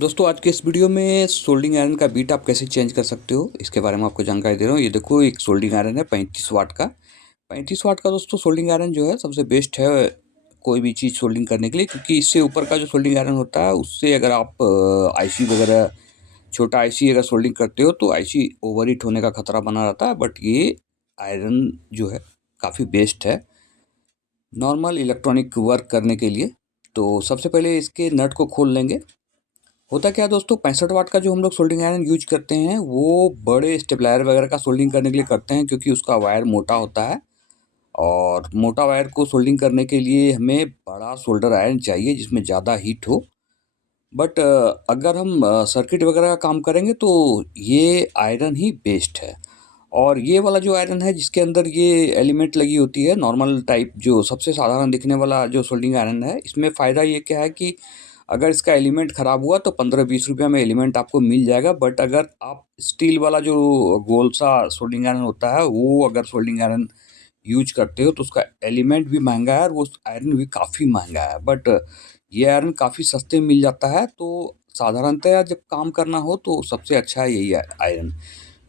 दोस्तों आज के इस वीडियो में सोल्डिंग आयरन का बीट आप कैसे चेंज कर सकते हो इसके बारे में आपको जानकारी दे रहा हूँ। ये देखो एक सोल्डिंग आयरन है 35 वाट का। 35 वाट का दोस्तों सोल्डिंग आयरन जो है सबसे बेस्ट है कोई भी चीज़ सोल्डिंग करने के लिए, क्योंकि इससे ऊपर का जो सोल्डिंग आयरन होता है उससे अगर आप आईसी वगैरह छोटा आईसी अगर सोल्डिंग करते हो तो आईसी ओवर हीट होने का खतरा बना रहता है। बट ये आयरन जो है काफ़ी बेस्ट है नॉर्मल इलेक्ट्रॉनिक वर्क करने के लिए। तो सबसे पहले इसके नट को खोल लेंगे। होता क्या है दोस्तों, 65 वाट का जो हम लोग सोल्डिंग आयरन यूज करते हैं वो बड़े स्टेबलायर वगैरह का सोल्डिंग करने के लिए करते हैं, क्योंकि उसका वायर मोटा होता है और मोटा वायर को सोल्डिंग करने के लिए हमें बड़ा सोल्डर आयरन चाहिए जिसमें ज़्यादा हीट हो। बट अगर हम सर्किट वगैरह का काम करेंगे तो ये आयरन ही बेस्ट है। और ये वाला जो आयरन है जिसके अंदर ये एलिमेंट लगी होती है नॉर्मल टाइप, जो सबसे साधारण दिखने वाला जो सोल्डिंग आयरन है, इसमें फ़ायदा ये क्या है कि अगर इसका एलिमेंट ख़राब हुआ तो 15-20 रुपये में एलिमेंट आपको मिल जाएगा। बट अगर आप स्टील वाला जो गोल सा सोल्डिंग आयरन होता है वो अगर सोल्डिंग आयरन यूज करते हो तो उसका एलिमेंट भी महंगा है और वो आयरन भी काफ़ी महंगा है। बट ये आयरन काफ़ी सस्ते में मिल जाता है, तो साधारणतया जब काम करना हो तो सबसे अच्छा है यही आयरन।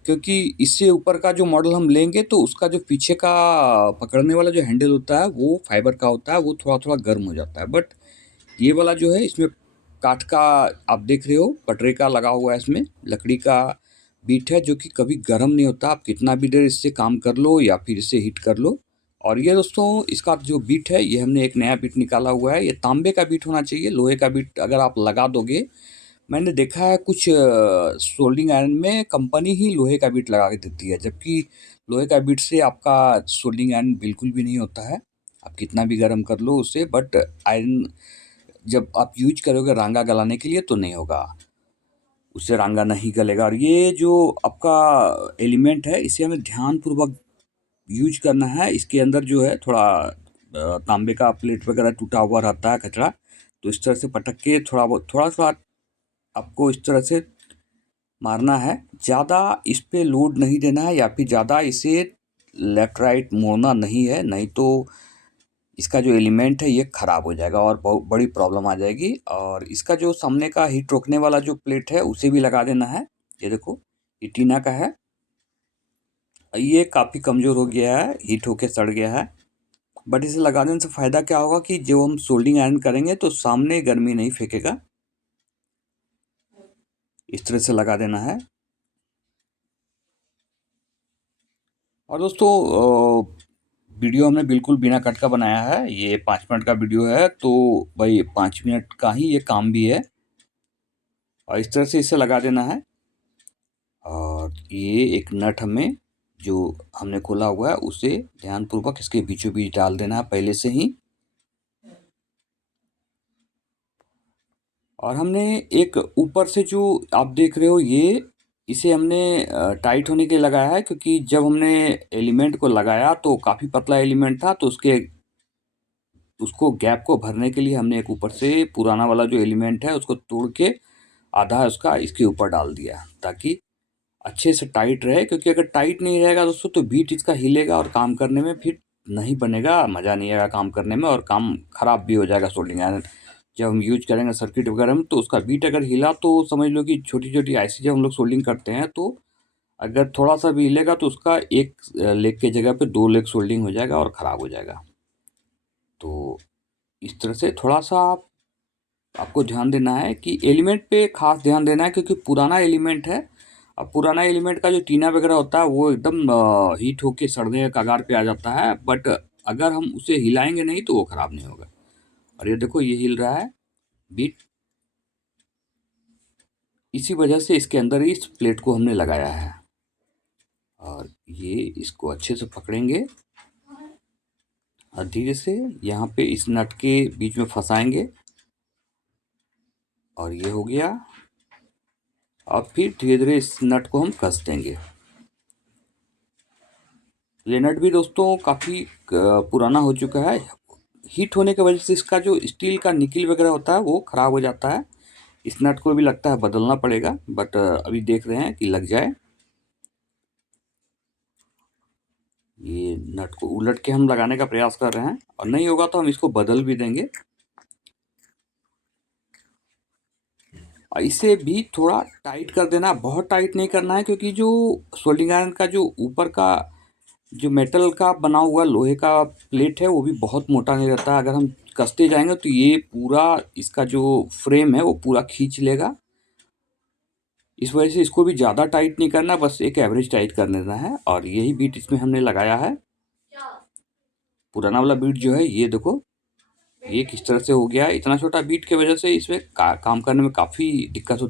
क्योंकि इससे ऊपर का जो मॉडल हम लेंगे तो उसका जो पीछे का पकड़ने वाला जो हैंडल होता है वो फाइबर का होता है, वो थोड़ा थोड़ा गर्म हो जाता है। बट ये वाला जो है इसमें काठ का, आप देख रहे हो पटरे का लगा हुआ है, इसमें लकड़ी का बीट है जो कि कभी गर्म नहीं होता। आप कितना भी देर इससे काम कर लो या फिर इससे हीट कर लो। और ये दोस्तों इसका जो बीट है ये हमने एक नया बीट निकाला हुआ है। ये तांबे का बीट होना चाहिए, लोहे का बीट अगर आप लगा दोगे, मैंने देखा है कुछ सोल्डिंग आयरन में कंपनी ही लोहे का बीट लगा के देती है, जबकि लोहे का बीट से आपका सोल्डिंग आयरन बिल्कुल भी नहीं होता है। आप कितना भी गर्म कर लो उससे, बट आयरन जब आप यूज करोगे रांगा गलाने के लिए तो नहीं होगा, उससे रांगा नहीं गलेगा। और ये जो आपका एलिमेंट है इसे हमें ध्यानपूर्वक यूज करना है। इसके अंदर जो है थोड़ा तांबे का प्लेट वगैरह टूटा हुआ रहता है कचरा, तो इस तरह से पटक के थोड़ा सा आपको इस तरह से मारना है। ज़्यादा इस पे लोड नहीं देना है या फिर ज़्यादा इसे लेफ्ट राइट मोड़ना नहीं है, नहीं तो इसका जो एलिमेंट है ये ख़राब हो जाएगा और बहुत बड़ी प्रॉब्लम आ जाएगी। और इसका जो सामने का हीट रोकने वाला जो प्लेट है उसे भी लगा देना है। ये देखो ये टीना का है, ये काफ़ी कमज़ोर हो गया है, हीट होके सड़ गया है। बट इसे लगा देने से फ़ायदा क्या होगा कि जब हम सोल्डिंग आयरन करेंगे तो सामने गर्मी नहीं फेंकेगा। इस तरह से लगा देना है। और दोस्तों वीडियो हमने बिल्कुल बिना कट का बनाया है, ये 5 मिनट का वीडियो है, तो भाई 5 मिनट का ही ये काम भी है। और इस तरह से इसे लगा देना है। और ये एक नट हमें जो हमने खोला हुआ है उसे ध्यानपूर्वक इसके बीचों बीच डाल देना है पहले से ही। और हमने एक ऊपर से जो आप देख रहे हो ये, इसे हमने टाइट होने के लिए लगाया है, क्योंकि जब हमने एलिमेंट को लगाया तो काफ़ी पतला एलिमेंट था, तो उसको गैप को भरने के लिए हमने एक ऊपर से पुराना वाला जो एलिमेंट है उसको तोड़ के आधा उसका इसके ऊपर डाल दिया, ताकि अच्छे से टाइट रहे। क्योंकि अगर टाइट नहीं रहेगा दोस्तों तो बीट इसका हिलेगा और काम करने में फिर नहीं बनेगा, मज़ा नहीं आएगा काम करने में और काम ख़राब भी हो जाएगा सोल्डिंग आयरन। जब हम यूज करेंगे सर्किट वगैरह में तो उसका बीट अगर हिला तो समझ लो कि छोटी छोटी आईसी जब हम लोग सोल्डिंग करते हैं तो अगर थोड़ा सा भी हिलेगा तो उसका एक लेग के जगह पे 2 लेग सोल्डिंग हो जाएगा और ख़राब हो जाएगा। तो इस तरह से थोड़ा सा आपको ध्यान देना है कि एलिमेंट पे खास ध्यान देना है, क्योंकि पुराना एलिमेंट है। अब पुराना एलिमेंट का जो टीना वगैरह होता है वो एकदम हीट होके सड़ने के कगार पे आ जाता है। बट अगर हम उसे हिलाएंगे नहीं तो वो ख़राब नहीं होगा। और ये देखो ये हिल रहा है बीट, इसी वजह से इसके अंदर ही इस प्लेट को हमने लगाया है। और ये इसको अच्छे से पकड़ेंगे और धीरे से यहाँ पे इस नट के बीच में फंसाएंगे और ये हो गया। और फिर धीरे धीरे इस नट को हम कस देंगे। ये नट भी दोस्तों काफ़ी पुराना हो चुका है, हीट होने की वजह से इसका जो स्टील का निकिल वगैरह होता है वो ख़राब हो जाता है। इस नट को भी लगता है बदलना पड़ेगा, बट अभी देख रहे हैं कि लग जाए। ये नट को उलट के हम लगाने का प्रयास कर रहे हैं और नहीं होगा तो हम इसको बदल भी देंगे। और इसे भी थोड़ा टाइट कर देना, बहुत टाइट नहीं करना है, क्योंकि जो सोल्डिंग आयरन का जो ऊपर का जो मेटल का बना हुआ लोहे का प्लेट है वो भी बहुत मोटा नहीं रहता। अगर हम कसते जाएंगे तो ये पूरा इसका जो फ्रेम है वो पूरा खींच लेगा। इस वजह से इसको भी ज़्यादा टाइट नहीं करना, बस एक एवरेज टाइट कर देना है। और यही बीट इसमें हमने लगाया है। पुराना वाला बीट जो है ये देखो, ये किस तरह से हो गया है। इतना छोटा बीट की वजह से इसमें काम करने में काफ़ी दिक्कत होती है।